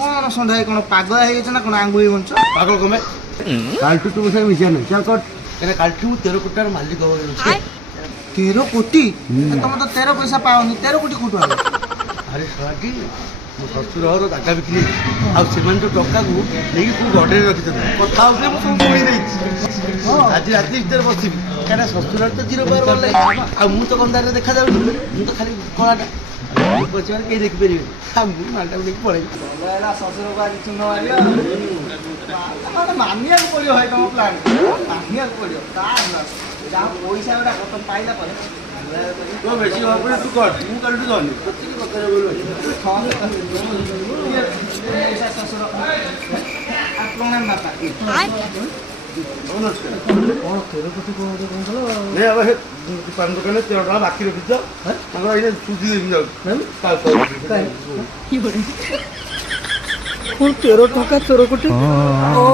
कौन सन्ध्या कौन पागल है ना कौन आंगुली बंच पागल कमे कालटू तुम से मिशा नहीं चल कर एने कालटू 13 कोटी मालिक हो 13 कोटी तुम तो 13 पैसा पाओनी 13 कोटी कौटू आले अरे सलाटी मो ससुर घर जागा बिक्री आ सेमान जो टक्का को लेकी तू गडे रखि दे कथा होले मो सब बोली देई आज रात भीतर बसिबी काना ससुर तो 0 पार बोल आ मु तो कंदार देखा जाउ मु तो खाली कलाटा बचवार के देख परिबे हम मालटा लेके पड़े बोला ससुर को आज चुनो आलियो माने मानिया को पड़ियो है तुम प्लान मानिया को पड़ियो ता जा पैसा वाला खत्म पाइला पर तो बेसी हो पड़े तू कर मु कालटू जानी कति बकर बोल ये पैसा ससुर आपन नाम बापा नमस्कार कौन 13 कोटी को कौन चलो नहीं अब हे पान दुकान 13 टका बाकी रखि छ हमरा इने सुधी देबी जाउ काल कौन 13 टका 13 कोटी ओ